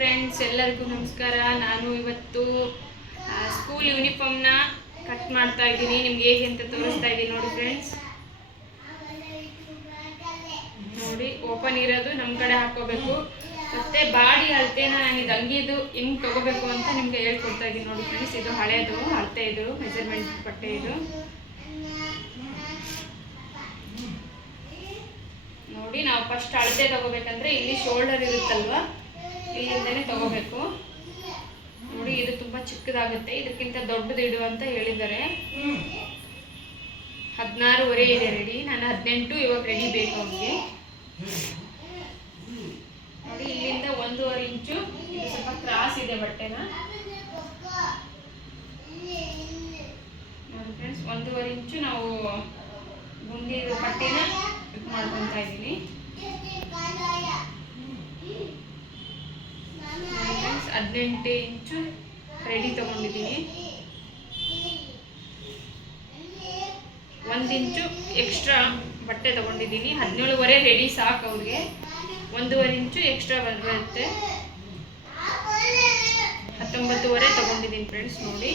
Friends ಎಲ್ಲರಿಗೂ ನಮಸ್ಕಾರ. ನಾನು ಇವತ್ತು ಸ್ಕೂಲ್ ಯೂನಿಫಾರ್ಮ್ನ ಕಟ್ ಮಾಡ್ತಾ ಇದ್ದೀನಿ. ನಿಮ್ಗೆ ಹೇಗೆ ಅಂತ ತೋರಿಸ್ತಾ ಇದ್ದೀನಿ ನೋಡಿ ಫ್ರೆಂಡ್ಸ್ ನೋಡಿ ಓಪನ್ ಇರೋದು ನಮ್ಮ ಕಡೆ ಹಾಕೋಬೇಕು. ಮತ್ತೆ ಬಾಡಿ ಅಳತೆನ ನಾನು ಇದು ಅಂಗಿದು ಹೆಂಗ್ ತಗೋಬೇಕು ಅಂತ ನಿಮ್ಗೆ ಹೇಳ್ಕೊಡ್ತಾ ಇದ್ದೀನಿ ನೋಡಿ ಫ್ರೆಂಡ್ಸ್ ಇದು ಹಳೇದು, ಅಳತೆ ಇದು ಮೆಜರ್ಮೆಂಟ್ ಬಟ್ಟೆ ಇದು. ನೋಡಿ, ನಾವು ಫಸ್ಟ್ ಅಳತೆ ತಗೋಬೇಕಂದ್ರೆ ಇಲ್ಲಿ ಶೋಲ್ಡರ್ ಇರುತ್ತಲ್ವಾ? ಇಲ್ಲಿಂದನೇ ತಗೋಬೇಕು. ನೋಡಿ, ಇದು ತುಂಬಾ ಚಿಕ್ಕದಾಗುತ್ತೆ. ಇದಕ್ಕಿಂತ ದೊಡ್ಡದು ಇಡು ಅಂತ ಹೇಳಿದ್ದಾರೆ. ಹದಿನಾರೂವರೆ ಇದೆ ರೆಡಿ ನಾನು ಹದಿನೆಂಟು, ಇವಾಗ ರೆಡಿ ಬೇಕು ಅವ್ರಿಗೆ ನೋಡಿ, ಇಲ್ಲಿಂದ ಒಂದೂವರೆ ಇಂಚು. ಇದು ಸ್ವಲ್ಪ ಕ್ರಾಸ್ ಇದೆ ಬಟ್ಟೆನ. ನೋಡಿ ಫ್ರೆಂಡ್ಸ್ ಒಂದೂವರೆ ಇಂಚು ನಾವು ಗುಂಡಿ ಪಟ್ಟಿನ ಮಾಡ್ಕೊತಾ ಇದ್ದೀನಿ ಫ್ರೆಂಡ್ಸ್ ಹದಿನೆಂಟು ಇಂಚು ರೆಡಿ ತಗೊಂಡಿದ್ದೀನಿ. ಒಂದು ಇಂಚು ಎಕ್ಸ್ಟ್ರಾ ಬಟ್ಟೆ ತೊಗೊಂಡಿದ್ದೀನಿ. ಹದಿನೇಳುವರೆ ರೆಡಿ ಸಾಕು ಅವ್ರಿಗೆ. ಒಂದೂವರೆ ಇಂಚು ಎಕ್ಸ್ಟ್ರಾ ಬರುತ್ತೆ. ಹತ್ತೊಂಬತ್ತುವರೆ ತಗೊಂಡಿದ್ದೀನಿ ಫ್ರೆಂಡ್ಸ್ ನೋಡಿ.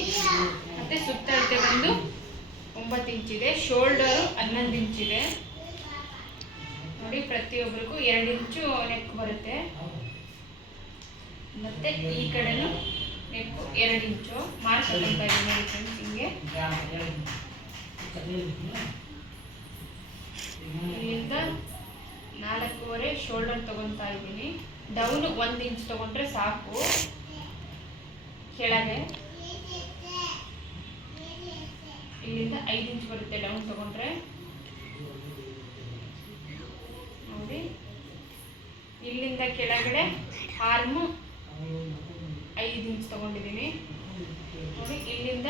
ಮತ್ತು ಸುತ್ತಳತೆ ಬಂದು ಒಂಬತ್ತು ಇಂಚಿದೆ. ಶೋಲ್ಡರು ಹನ್ನೊಂದು ಇಂಚಿದೆ. ನೋಡಿ ಪ್ರತಿಯೊಬ್ಬರಿಗೂ ಎರಡು ಇಂಚು ನೆಕ್ ಬರುತ್ತೆ. ಮತ್ತೆ ಈ ಕಡೆನೂ ನೆಕ್ಕು ಎರಡು ಇಂಚು. ಮಾರ್ಕ್ ಇದ್ದೀನಿ ಫ್ರೆಂಡ್ಸ್ ಹಿಂಗೆ ಇಲ್ಲಿಂದ ನಾಲ್ಕೂವರೆ ಶೋಲ್ಡರ್ ತಗೊತಾ ಇದ್ದೀನಿ. ಡೌನ್ ಒಂದು ಇಂಚ್ ತಗೊಂಡ್ರೆ ಸಾಕು. ಕೆಳಗೆ. ಇಲ್ಲಿಂದ ಐದು ಇಂಚ್ ಬರುತ್ತೆ ಡೌನ್ ತಗೊಂಡ್ರೆ. ನೋಡಿ. ಇಲ್ಲಿಂದ ಕೆಳಗಡೆ ಆರ್ಮು ಐದು ಇಂಚ್ ತಗೊಂಡಿದ್ದೀನಿ. ನೋಡಿ, ಇಲ್ಲಿಂದ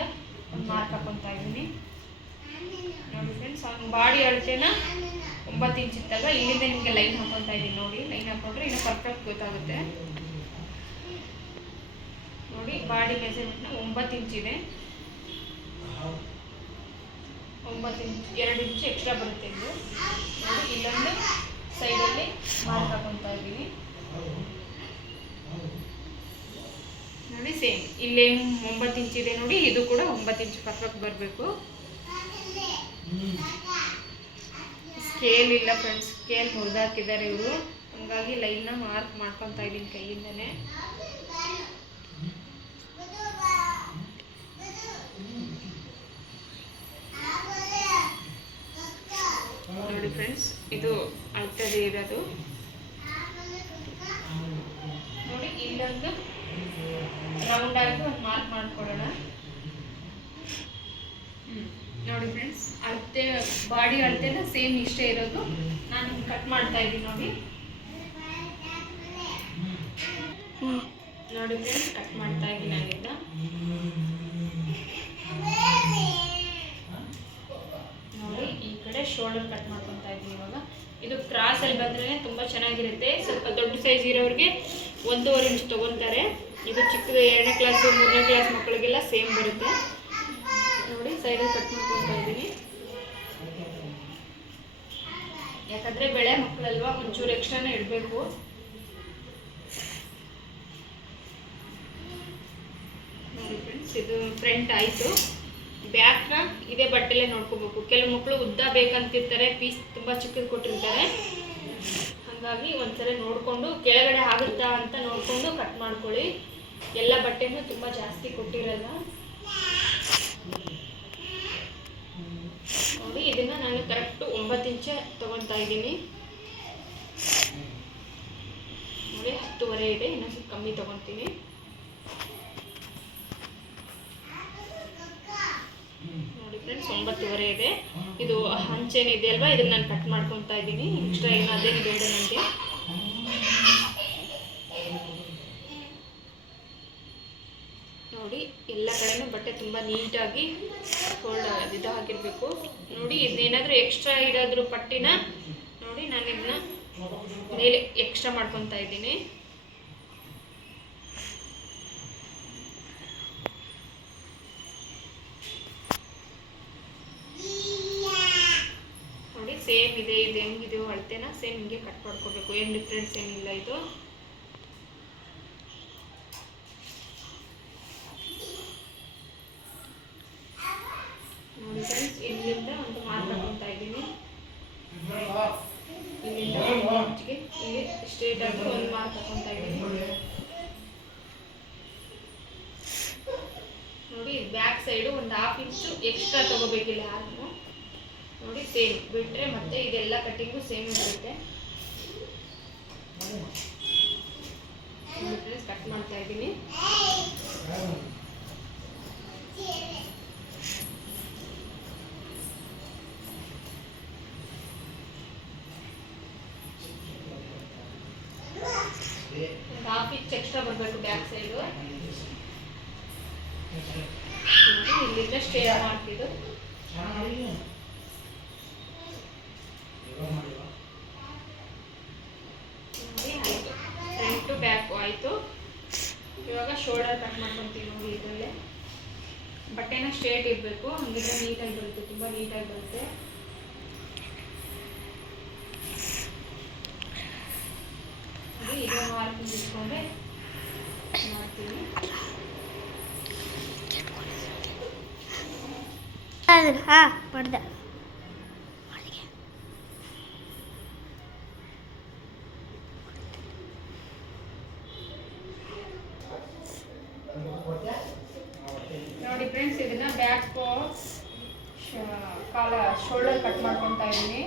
ಒಂದು ಮಾರ್ಕ್ ಹಾಕೊತಾ ಇದ್ದೀನಿ. ನೋಡಿ ಫ್ರೆಂಡ್ಸ್ ಬಾಡಿ ಅಳತೆನ ಒಂಬತ್ತು ಇಂಚ್ ಇತ್ತಲ್ವ ಇಲ್ಲಿಂದ ನಿಮಗೆ ಲೈನ್ ಹಾಕೊತಾ ಇದ್ದೀನಿ ನೋಡಿ. ಲೈನ್ ಹಾಕೊಂಡ್ರೆ ಇನ್ನು ಪರ್ಫೆಕ್ಟ್ ಗೊತ್ತಾಗುತ್ತೆ. ನೋಡಿ, ಬಾಡಿ ಮೆಜರ್ಮೆಂಟ್ನ ಒಂಬತ್ತು ಇಂಚ್ ಇದೆ. ಒಂಬತ್ತು ಇಂಚ್ ಎರಡು ಇಂಚ್ ಎಕ್ಸ್ಟ್ರಾ ಬರುತ್ತೆ ಇದು. ನೋಡಿ, ಇಲ್ಲೊಂದು ಸೈಡಲ್ಲಿ ಮಾರ್ಕ್ ಹಾಕೊತಾ ಇದ್ದೀನಿ. ನೋಡಿ ಸೇಮ್ ಇಲ್ಲೇ ಒಂಬತ್ತು ಇಂಚ್ ಇದೆ ನೋಡಿ, ಇದು ಕೂಡ ಒಂಬತ್ತು ಇಂಚ್ ಪರ್ಫೆಕ್ಟ್ ಬರಬೇಕು. ಸ್ಕೇಲ್ ಇಲ್ಲ ಫ್ರೆಂಡ್ಸ್ ಸ್ಕೇಲ್ ಮುರಿದಾಕಿದ್ದಾರೆ ಇವರು. ಹಂಗಾಗಿ ಲೈನ್ನ ಮಾರ್ಕ್ ಮಾಡ್ಕೊತಾ ಇದ್ದೀನಿ ಕೈಯಿಂದನೇ. ನೋಡಿ ಫ್ರೆಂಡ್ಸ್ ಇದು ಅಳ್ತದೆ ಇರೋದು. ನೋಡಿ, ಇಲ್ಲೊಂದು ರೌಂಡ್ ಆಗಿ ಒಂದು ಮಾರ್ಕ್ ಮಾಡ್ಕೊಳ್ಳೋಣ. ನೋಡಿ ಫ್ರೆಂಡ್ಸ್ ಅಳತೆ, ಬಾಡಿ ಅಳತೆನ ಸೇಮ್ ಇಷ್ಟೇ ಇರೋದು. ನಾನು ಕಟ್ ಮಾಡ್ತಾ ಇದ್ದೀನಿ ನೋಡಿ. ನೋಡಿ ಫ್ರೆಂಡ್ಸ್ ಕಟ್ ಮಾಡ್ತಾ ಇದ್ದೀನಿ ನೋಡಿ, ಈ ಕಡೆ ಶೋಲ್ಡರ್ ಕಟ್ ಮಾಡ್ಕೊತಾ ಇದ್ದೀನಿ ಇವಾಗ. ಇದು ಕ್ರಾಸ್ ಅಲ್ಲಿ ಬಂದ್ರೆ ತುಂಬಾ ಚೆನ್ನಾಗಿರುತ್ತೆ. ಸ್ವಲ್ಪ ದೊಡ್ಡ ಸೈಜ್ ಇರೋರಿಗೆ ಒಂದೂವರೆ ಇಂಚ್ ತಗೊಂತಾರೆ. ಇದು ಚಿಕ್ಕದು ಎರಡನೇ ಕ್ಲಾಸ್ ಮೂರನೇ ಕ್ಲಾಸ್ ಮಕ್ಕಳಿಗೆಲ್ಲ ಸೇಮ್ ಬರುತ್ತೆ. ನೋಡಿ ಸೈಡಲ್ಲಿ ಕಟ್ ಮಾಡ್ಕೊತಾ ಇದ್ದೀನಿ. ಯಾಕಂದರೆ ಬೆಳೆ ಮಕ್ಕಳಲ್ವಾ, ಒಂಚೂರು ಎಕ್ಸ್ಟ್ರಾನೇ ಇಡಬೇಕು. ನೋಡಿ ಫ್ರೆಂಡ್ಸ್ ಇದು ಫ್ರಂಟ್ ಆಯಿತು. ಬ್ಯಾಕ್ನ ಇದೇ ಬಟ್ಟೆಲೆ ನೋಡ್ಕೋಬೇಕು. ಕೆಲವು ಮಕ್ಕಳು ಉದ್ದ ಬೇಕಂತಿರ್ತಾರೆ ಪೀಸ್ ತುಂಬ ಚಿಕ್ಕದು ಕೊಟ್ಟಿರ್ತಾರೆ. ಹಾಗಾಗಿ ಒಂದ್ಸಲ ನೋಡಿಕೊಂಡು, ಕೆಳಗಡೆ ಆಗುತ್ತಾ ಅಂತ ನೋಡಿಕೊಂಡು ಕಟ್ ಮಾಡ್ಕೊಳ್ಳಿ. ಎಲ್ಲ ಬಟ್ಟೆನು ತುಂಬ ಜಾಸ್ತಿ ಕೊಟ್ಟಿರಲ್ಲ. ನೋಡಿ, ಇದನ್ನ ನಾನು ಕರೆಕ್ಟ್ ಒಂಬತ್ತು ಇಂಚೆ ತಗೊಂತಾ ಇದ್ದೀನಿ. ನೋಡಿ, ಹತ್ತುವರೆ ಇದೆ ಇನ್ನೊಂದು ಸ್ವಲ್ಪ ಕಮ್ಮಿ ತಗೊಂತೀನಿ ನೋಡಿ ಫ್ರೆಂಡ್ಸ್ ಒಂಬತ್ತುವರೆ ಇದೆ. ಇದು ಹಂಚೇನಿದೆ ಅಲ್ವಾ ಇದನ್ನ ನಾನು ಕಟ್ ಮಾಡ್ಕೊತಾ ಇದ್ದೀನಿ. ಎಕ್ಸ್ಟ್ರಾ ಏನು ಅದೇನು ಬೇಡ ನನಗೆ. ನೋಡಿ, ಎಲ್ಲ ಕಡೆನೂ ಬಟ್ಟೆ ತುಂಬ ನೀಟಾಗಿ ಫೋಲ್ಡ್ ಇದು ಹಾಕಿರ್ಬೇಕು. ನೋಡಿ, ಇದೇನಾದರೂ ಎಕ್ಸ್ಟ್ರಾ ಇರೋದ್ರ ಪಟ್ಟಿನ ನೋಡಿ, ನಾನು ಇದನ್ನ ಮೇಲೆ ಎಕ್ಸ್ಟ್ರಾ ಮಾಡ್ಕೊತಾ ಇದ್ದೀನಿ. ನೋಡಿ ಸೇಮ್ ಇದೆ, ಇದು ಹೆಂಗಿದೆಯೋ ಅಳತೆನ ಸೇಮ್ ಹಿಂಗೆ ಕಟ್ ಮಾಡ್ಕೋಬೇಕು ಏನು ಡಿಫ್ರೆನ್ಸ್ ಏನಿಲ್ಲ ಇದು. ಡಾಕ್ಟ್ರು ಒಂದು ಮಾರ್ಕ್ ತಗೊಂತ ಇದ್ದೀನಿ ನೋಡಿ ಬ್ಯಾಕ್ ಸೈಡು ಒಂದು ಹಾಫ್ ಇಂಚು ಎಕ್ಸ್ಟ್ರಾ ತಗೋಬೇಕಿಲ್ಲ ಯಾರು ನೋಡಿ, ಸೇಮ್. ಬಿಟ್ಟರೆ ಮತ್ತೆ ಇದೆಲ್ಲ ಕಟ್ಟಿಂಗು ಸೇಮ್ ಇರುತ್ತೆ. ಕಟ್ ಮಾಡ್ತಾ ಇದ್ದೀನಿ. ಹಾಫ್ ಇಂಚ್ ಎಕ್ಸ್ಟ್ರಾ ಬರಬೇಕು ಬ್ಯಾಕ್ ಸೈಡು ಇಲ್ಲಿಂದ ಸ್ಟೇ ಮಾಡ್ತಿದ್ದು. ಫ್ರಂಟು ಬ್ಯಾಕು ಆಯಿತು. ಇವಾಗ ಶೋಲ್ಡರ್ ಕಟ್ ಮಾಡ್ಕೊತೀವಿ ನೋಡಿ ಇದರಲ್ಲೇ. ಬಟ್ಟೆನ ಸ್ಟ್ರೇಟ್ ಇರಬೇಕು ಹಂಗಿದ್ರೆ ನೀಟಾಗಿ ಬರುತ್ತೆ, ತುಂಬ ನೀಟಾಗಿ ಬರುತ್ತೆ. ಮಾಡ್ತೀನಿ ಹಾ ಮಾಡ್ದೆ ನೋಡಿ ಫ್ರೆಂಡ್ಸ್ ಇದನ್ನ ಬ್ಯಾಕ್ ಕಾಲ ಶೋಲ್ಡರ್ ಕಟ್ ಮಾಡ್ಕೊತಾ ಇದ್ದೀನಿ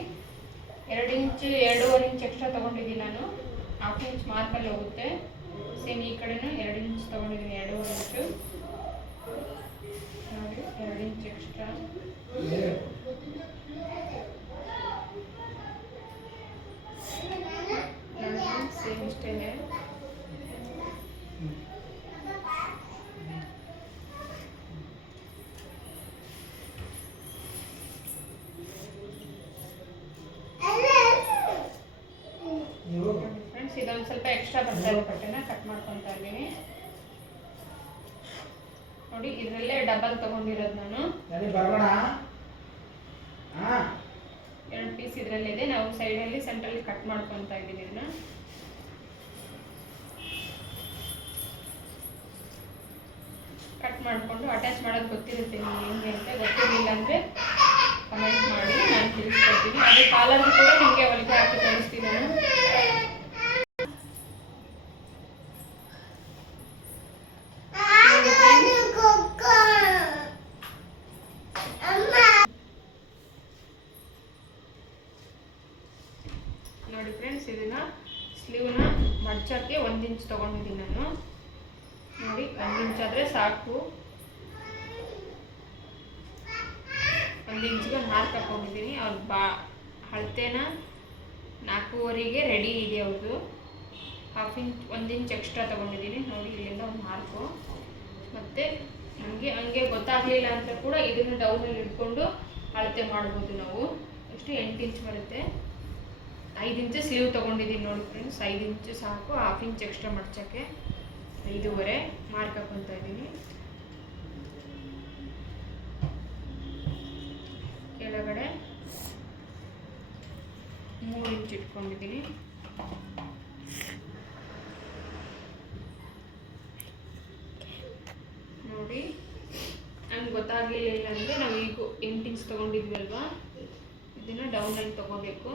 ಎರಡು ಇಂಚ್, ಎರಡೂವರೆ ಇಂಚ್ ಎಕ್ಸ್ಟ್ರಾ ತಗೊಂಡಿದ್ದೀನಿ ನಾನು. ಹಾಫ್ ಇಂಚ್ ಮಾರ್ಕಲ್ಲಿ ಹೋಗುತ್ತೆ. ಸೇಮ್ ಈ ಕಡೆನೂ ಎರಡು ಇಂಚ್ ತೊಗೊಂಡಿದ್ದೀನಿ ಎರಡೂವರೆ ಇಂಚು ನೋಡಿ, ಎರಡು ಇಂಚ್ ಎಕ್ಸ್ಟ್ರಾ ಸೇಮ್ ಇಷ್ಟೇ ಎಕ್ಸ್ಟ್ರಾ ಬರ್ತಾ ಇದೆ ಬಟ್ಟೆನ ಕಟ್ ಮಾಡ್ಕೊತಾ ಇದ್ದೀನಿ. ನೋಡಿ ಇದರಲ್ಲೇ ಡಬಲ್ ತಗೊಂಡಿರೋದು ನಾನು. ಎರಡು ಪೀಸ್ ಇದರಲ್ಲಿದೆ. ನಾವು ಸೈಡಲ್ಲಿ ಸೆಂಟ್ರಲ್ಲಿ ಕಟ್ ಮಾಡ್ಕೊತಾ ಇದ್ದೀನಿ ಇದನ್ನ. ಕಟ್ ಮಾಡಿಕೊಂಡು ಅಟ್ಯಾಚ್ ಮಾಡೋದು ಗೊತ್ತಿರುತ್ತೆ ನಿಮ್ಗೆ ಹೆಂಗೆ ಅಂತ. ಗೊತ್ತಿರಲಿಲ್ಲ ಅಂದರೆ ಕಮೆಂಟ್ ಮಾಡಿ ನಾನು ತಿಳಿಸ್ಕೊಡ್ತೀನಿ ಅದೇ ಕಾಲರ್ದು ಕೂಡ ನಿಮಗೆ ಹೊಲಿಗೆ ಹಾಕಿ ತೋರಿಸ್ತೀನಿ ನಾನು ನೋಡಿ friends, ನೋಡಿ ಫ್ರೆಂಡ್ಸ್ ಇದನ್ನ ಸ್ಲೀವ್ನ ಮಡ್ಚಕ್ಕೆ ಒಂದು ಇಂಚ್ ತೊಗೊಂಡಿದ್ದೀನಿ ನಾನು. ನೋಡಿ, ಒಂದು ಇಂಚ್ ಆದರೆ ಸಾಕು. ಒಂದು ಇಂಚಿಗೆ ಮಾರ್ಕ್ ಹಾಕೊಂಡಿದ್ದೀನಿ ಅವ್ರ ಬಾ, ಅಳತೆನ ನಾಲ್ಕೂವರೆಗೆ ರೆಡಿ ಇದೆ ಅವ್ರದ್ದು ಹಾಫ್ ಇಂಚ್ ಒಂದು ಇಂಚ್ ಎಕ್ಸ್ಟ್ರಾ ತೊಗೊಂಡಿದ್ದೀನಿ ನೋಡಿ, ಇಲ್ಲಿಂದ ಒಂದು ಮಾರ್ಕು ಮತ್ತು ನಮಗೆ ಹಂಗೆ ಗೊತ್ತಾಗಲಿಲ್ಲ ಅಂತ ಕೂಡ ಇದನ್ನು ಡೌನಲ್ಲಿ ಇಟ್ಕೊಂಡು ಅಳತೆ ಮಾಡ್ಬೋದು ನಾವು. ಎಷ್ಟು ಎಂಟು ಇಂಚ್ ಬರುತ್ತೆ? ಐದು ಇಂಚು ಸ್ಲೀವ್ ತೊಗೊಂಡಿದ್ದೀನಿ ನೋಡಿ ಫ್ರೆಂಡ್ಸ್ ಐದು ಇಂಚು ಸಾಕು ಹಾಫ್ ಇಂಚ್ ಎಕ್ಸ್ಟ್ರಾ ಮಡ್ಚೋಕ್ಕೆ ಐದೂವರೆ ಮಾರ್ಕ್ ಹಾಕೊತಾ ಇದ್ದೀನಿ ಕೆಳಗಡೆ ಮೂರು ಇಂಚ್ ಇಟ್ಕೊಂಡಿದ್ದೀನಿ ನೋಡಿ, ನಂಗೆ ಗೊತ್ತಾಗಲಿಲ್ಲ ಅಂದರೆ ನಾವು ಈಗ ಎಂಟು ಇಂಚ್ ತೊಗೊಂಡಿದ್ವಿ ಅಲ್ವಾ? ಇದನ್ನು ಡೌನಲ್ಲಿ ತೊಗೋಬೇಕು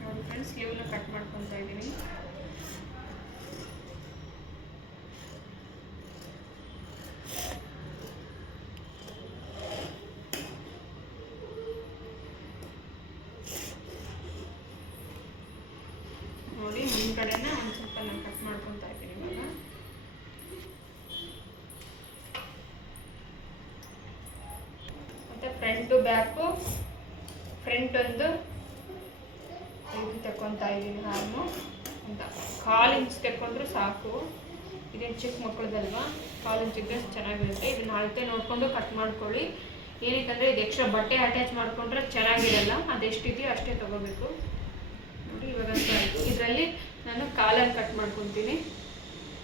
ನೋಡಿ ಫ್ರೆಂಡ್ಸ್ ಸ್ಲೀವ್ನ ಕಟ್ ಮಾಡ್ಕೊತಾ ಇದ್ದೀನಿ ನೋಡಿ ಮುಂದ್ಗಡೆನ ಒಂದು ಸ್ವಲ್ಪ ನಾನು ಕಟ್ ಮಾಡ್ಕೊತಾ ಇದ್ದೀನಿ ಇವಾಗ ಮತ್ತೆ ಫ್ರಂಟು ಬ್ಯಾಕು ಫ್ರಂಟ್ ಒಂದು ಇದು ತಗೊತಾ ಇದ್ದೀನಿ ನಾನು ಅಂತ. ಕಾಲು ಇಂಚ್ ತೆಕ್ಕೊಂಡ್ರೆ ಸಾಕು. ಇದೇನು ಚಿಕ್ಕ ಮಕ್ಕಳದಲ್ವಾ? ಕಾಲು ಇಂಚ್ ಇದ್ದರೆ ಚೆನ್ನಾಗಿರುತ್ತೆ. ಇದನ್ನ ಅಳತೆ ನೋಡಿಕೊಂಡು ಕಟ್ ಮಾಡ್ಕೊಳ್ಳಿ. ಏನಕ್ಕಂದರೆ ಇದು ಎಕ್ಸ್ಟ್ರಾ ಬಟ್ಟೆ ಅಟ್ಯಾಚ್ ಮಾಡಿಕೊಂಡ್ರೆ ಚೆನ್ನಾಗಿರಲ್ಲ. ಅದೆಷ್ಟಿದೆಯೋ ಅಷ್ಟೇ ತಗೋಬೇಕು. ನೋಡಿ, ಇವಾಗ ಇದರಲ್ಲಿ ನಾನು ಕಾಲನ್ನು ಕಟ್ ಮಾಡ್ಕೊತೀನಿ.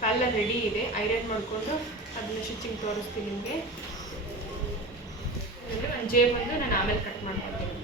ಕಾಲರ್ ರೆಡಿ ಇದೆ. ಐರನ್ ಮಾಡಿಕೊಂಡು ಅದನ್ನ ಸ್ಟಿಚಿಂಗ್ ತೋರಿಸ್ತೀನಿ ನಿಮಗೆ. ಒಂದು ಜೇಬ್ ಬಂದು ನಾನು ಆಮೇಲೆ ಕಟ್ ಮಾಡ್ಕೊತೀನಿ.